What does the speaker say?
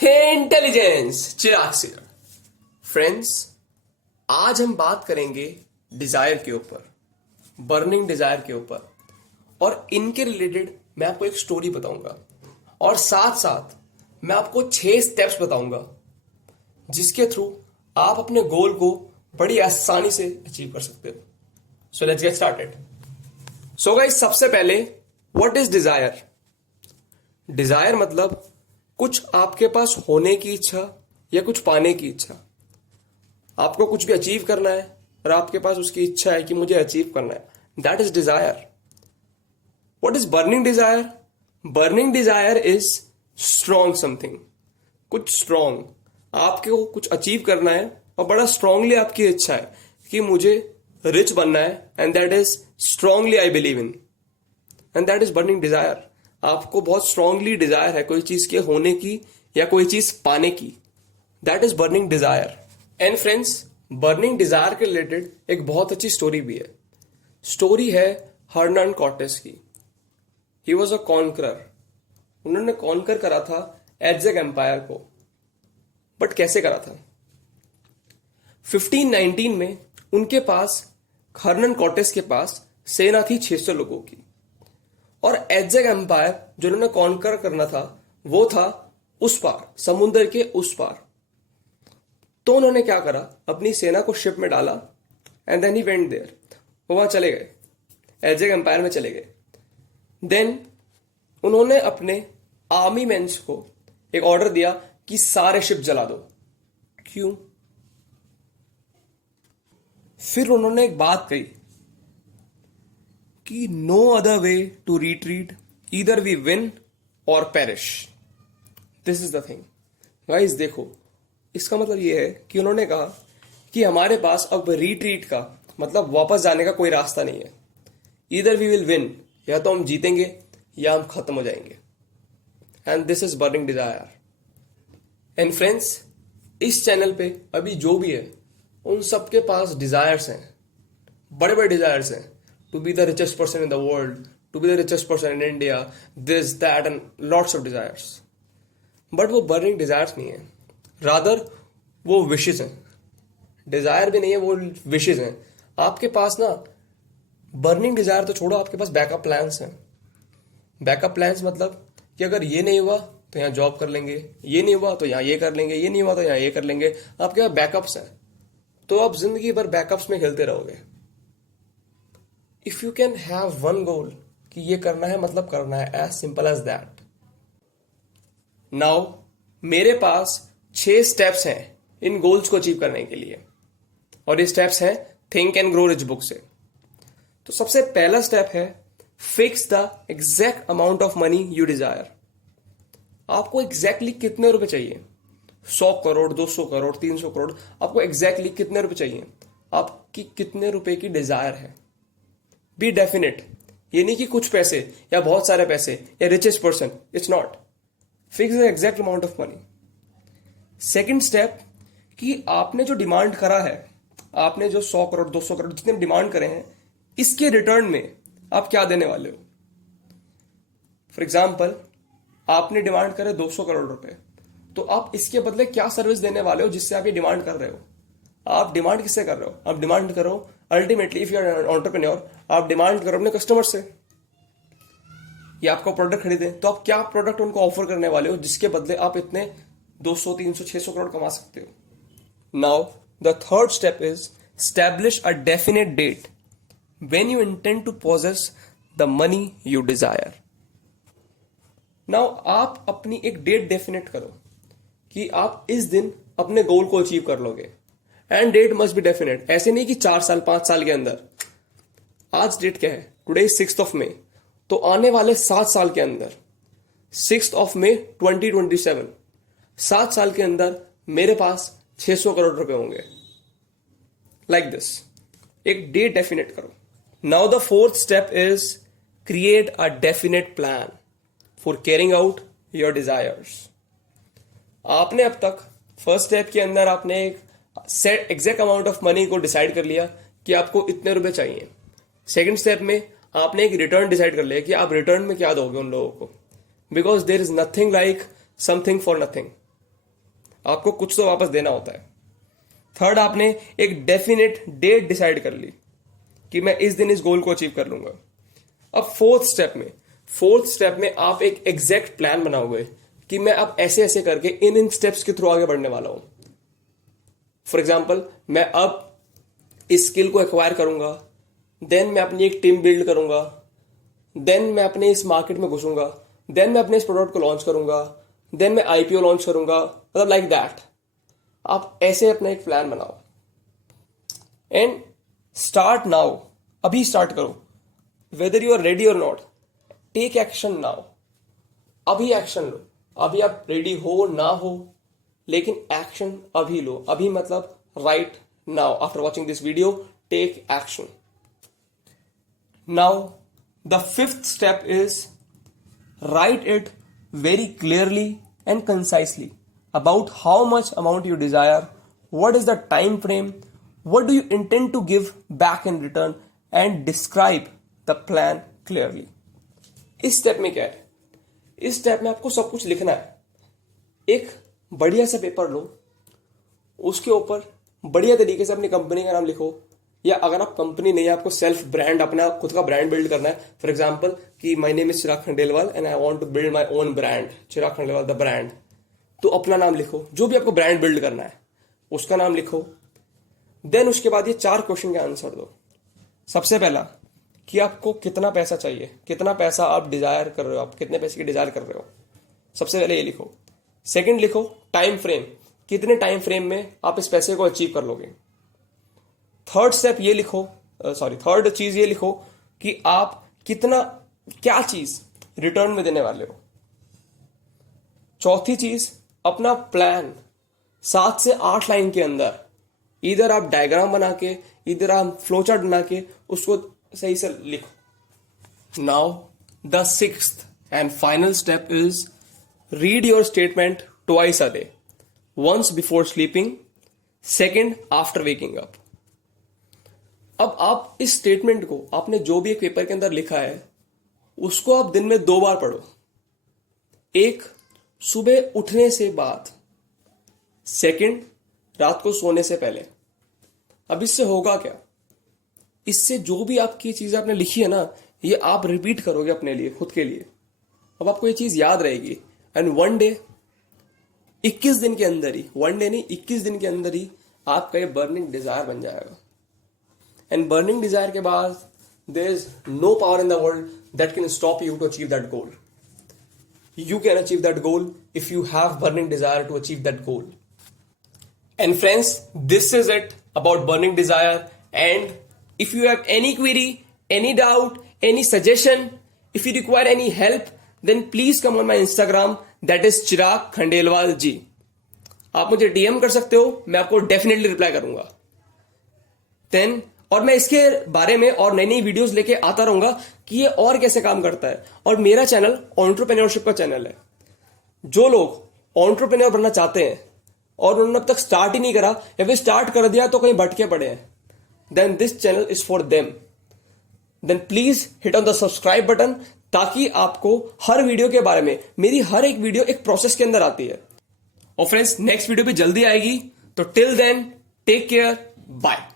हे intelligence, चिराग से। Friends, आज हम बात करेंगे डिजायर के ऊपर, बर्निंग डिजायर के ऊपर, और इनके रिलेटेड मैं आपको एक स्टोरी बताऊंगा और साथ साथ मैं आपको 6 स्टेप्स बताऊंगा जिसके थ्रू आप अपने गोल को बड़ी आसानी से अचीव कर सकते हो। So let's get started. So guys, सबसे पहले व्हाट इज डिजायर? डिजायर मतलब कुछ आपके पास होने की इच्छा या कुछ पाने की इच्छा। आपको कुछ भी अचीव करना है और आपके पास उसकी इच्छा है कि मुझे अचीव करना है, that is desire. What is burning desire? Burning desire is strong something, कुछ स्ट्रॉन्ग। आपको कुछ अचीव करना है और बड़ा स्ट्रांगली आपकी इच्छा है कि मुझे रिच बनना है, and that is strongly I believe in, and that is burning desire. आपको बहुत स्ट्रांगली डिजायर है कोई चीज के होने की या कोई चीज पाने की, that is burning desire. And friends, burning desire के रिलेटेड एक बहुत अच्छी स्टोरी भी है। स्टोरी है हर्नन कॉर्टेस की। He was a conqueror. उन्होंने कॉन्कर करा था एज़ेक एम्पायर को, बट कैसे करा था? 1519 में उनके पास, हर्नन कॉर्टेस के पास सेना थी 600 लोगों की, और एज़ेक एम्पायर जो उन्होंने कॉन्कर करना था वो था उस पार, समुद्र के उस पार। तो उन्होंने क्या करा, अपनी सेना को शिप में डाला and then he went there. वो वहां चले गए, एज़ेक एम्पायर में चले गए। देन उन्होंने अपने आर्मी मेंस को एक ऑर्डर दिया कि सारे शिप जला दो। क्यों? फिर उन्होंने एक बात कही कि no other way to retreat, either we win or perish. This is the thing guys. देखो, इसका मतलब यह है कि उन्होंने कहा कि हमारे पास अब रिट्रीट का मतलब वापस जाने का कोई रास्ता नहीं है। ईदर वी विल विन, या तो हम जीतेंगे या हम खत्म हो जाएंगे, and this is burning desire. And friends, इस चैनल पे अभी जो भी है उन सबके पास डिजायर्स हैं, बड़े बड़े डिजायर्स हैं, to be the richest person in the world, to be the richest person in India, this that and lots of desires. But वो बर्निंग डिजायर्स नहीं है, रादर वो विशेज हैं। डिजायर भी नहीं है, वो विशेज हैं। आपके पास ना बर्निंग डिजायर तो छोड़ो, आपके पास बैकअप प्लान्स हैं। बैकअप प्लान्स मतलब कि अगर ये नहीं हुआ तो यहाँ जॉब कर लेंगे, ये नहीं हुआ तो यहाँ ये कर लेंगे, ये नहीं हुआ तो यहाँ ये कर लेंगे। आपके पास बैकअप्स हैं, तो आप जिंदगी भर बैकअप्स में खेलते रहोगे। If you can have one goal कि ये करना है मतलब करना है, as simple as that. Now मेरे पास 6 स्टेप्स हैं इन गोल्स को अचीव करने के लिए, और ये स्टेप्स हैं think and grow rich book से। तो सबसे पहला स्टेप है fix the exact amount of money you Dzire. आपको एग्जैक्टली कितने रुपए चाहिए? 100 करोड़, 200 करोड़, 300 करोड़, आपको एग्जैक्टली कितने रुपए चाहिए? आपकी कितने रुपए की डिजायर है? B definite. ये नहीं कि कुछ पैसे या बहुत सारे पैसे या richest person, it's not. Fix the exact amount of money. Second step, कि आपने जो डिमांड करा है, आपने जो 100 करोड़, 200 करोड़ जितने डिमांड करे हैं, इसके रिटर्न में आप क्या देने वाले हो? फॉर एग्जाम्पल, आपने डिमांड करे 200 करोड़ रुपए, तो आप इसके बदले क्या सर्विस देने वाले हो जिससे आप ये डिमांड कर रहे हो? आप डिमांड किससे कर रहे हो? आप डिमांड करो ultimately, if you are entrepreneur, आप डिमांड करो अपने कस्टमर से। या आपका प्रोडक्ट खरीदे तो आप क्या प्रोडक्ट उनको ऑफर करने वाले हो जिसके बदले आप इतने 200, 300, 600 करोड़ कमा सकते हो? Now the third step is establish a definite date when you intend to possess the money you desire. Now आप अपनी एक डेट डेफिनेट करो कि आप इस दिन अपने गोल को अचीव कर लोगे, and date must be definite. ऐसे नहीं कि 4 साल 5 साल के अंदर। आज डेट क्या है? टुडे 6th of May, तो आने वाले 7 साल के अंदर, 6th of May 2027, 7 साल के अंदर मेरे पास 600 करोड़ रुपए होंगे। लाइक दिस, एक डेट डेफिनेट करो। Now the fourth step is create a definite plan for carrying out your desires. आपने अब तक फर्स्ट स्टेप के अंदर आपने एक set exact amount of money को डिसाइड कर लिया कि आपको इतने रुपए चाहिए। सेकंड स्टेप में आपने एक रिटर्न डिसाइड कर लिया कि आप रिटर्न में क्या दोगे उन लोगों को, because there is nothing like something for nothing. आपको कुछ तो वापस देना होता है। थर्ड, आपने एक डेफिनेट डेट डिसाइड कर ली कि मैं इस दिन इस गोल को अचीव कर लूंगा। अब फोर्थ स्टेप में आप एक एग्जैक्ट प्लान बनाओगे कि मैं अब ऐसे ऐसे करके इन स्टेप्स के थ्रू आगे बढ़ने वाला हूं। फॉर एग्जाम्पल, मैं अब इस स्किल को एक्वायर करूंगा, देन मैं अपनी एक टीम बिल्ड करूंगा, देन मैं अपने इस मार्केट में घुसूंगा, देन मैं अपने इस प्रोडक्ट को लॉन्च करूंगा, देन मैं आईपीओ लॉन्च करूंगा, मतलब लाइक दैट। आप ऐसे अपना एक प्लान बनाओ एंड स्टार्ट नाउ। अभी स्टार्ट करो, वेदर यू आर रेडी और नॉट, टेक एक्शन नाउ। अभी एक्शन लो। अभी आप रेडी हो ना हो, लेकिन एक्शन अभी लो। अभी मतलब right now. After watching this video, take action now. The fifth step is write it very clearly and concisely about how much amount you desire, what is the time frame, what do you intend to give back in return, and describe the plan clearly. इस step में क्या है? इस step में आपको सब कुछ लिखना है। एक बढ़िया सा पेपर लो, उसके ऊपर बढ़िया तरीके से अपनी कंपनी का नाम लिखो, या अगर आप कंपनी नहीं है, आपको सेल्फ ब्रांड, अपना खुद का ब्रांड बिल्ड करना है। फॉर एग्जांपल कि my name is Chirag Khandelwal and I want to build my own brand, Chirag Khandelwal the brand. तो अपना नाम लिखो, जो भी आपको ब्रांड बिल्ड करना है उसका नाम लिखो। देन उसके बाद ये 4 क्वेश्चन के आंसर दो। सबसे पहला कि आपको कितना पैसा चाहिए, कितना पैसा आप डिजायर कर रहे हो, आप कितने पैसे की डिजायर कर रहे हो, सबसे पहले ये लिखो। सेकंड लिखो टाइम फ्रेम, कितने टाइम फ्रेम में आप इस पैसे को अचीव कर लोगे। थर्ड चीज ये लिखो कि आप क्या चीज रिटर्न में देने वाले हो। चौथी चीज, अपना प्लान 7 से 8 लाइन के अंदर, इधर आप डायग्राम बना के, इधर आप फ्लोचार्ट बना के उसको सही से लिखो। Now the sixth and final step is read your statement twice a day, once before sleeping, second after waking up. अब आप इस स्टेटमेंट को, आपने जो भी एक पेपर के अंदर लिखा है, उसको आप दिन में 2 बार पढ़ो। एक सुबह उठने से बाद, सेकंड रात को सोने से पहले। अब इससे होगा क्या? इससे जो भी आपकी चीज आपने लिखी है ना, ये आप रिपीट करोगे अपने लिए, खुद के लिए। अब आपको ये चीज याद रहेगी एंड वन डे 21 दिन के अंदर ही, वन डे नहीं 21 दिन के अंदर ही आपका ये बर्निंग डिजायर बन जाएगा। एंड बर्निंग डिजायर के बाद there is no power in the world that can stop you to achieve that goal. You can achieve that goal if you have burning desire to achieve that goal. And friends, this is it about burning desire. And if you have any query, any doubt, any suggestion, if you require any help, then please come on my Instagram, that is Chirag Khandelwal ji. आप मुझे DM कर सकते हो, मैं आपको definitely reply करूंगा. Then और मैं इसके बारे में और नई नई वीडियोस लेके आता रहूंगा कि ये और कैसे काम करता है. और मेरा चैनल एंटरप्रेन्योरशिप का चैनल है. जो लोग एंटरप्रेन्योर बनना चाहते हैं और उन्होंने अब तक स्टार्ट ही नहीं करा या फिर स्टार्ट कर दिया तो कहीं भटके पड़े हैं, then this channel is for them. Then please hit on the subscribe button, ताकि आपको हर वीडियो के बारे में, मेरी हर एक वीडियो एक प्रोसेस के अंदर आती है. और फ्रेंड्स, नेक्स्ट वीडियो भी जल्दी आएगी. तो till then, take care, bye.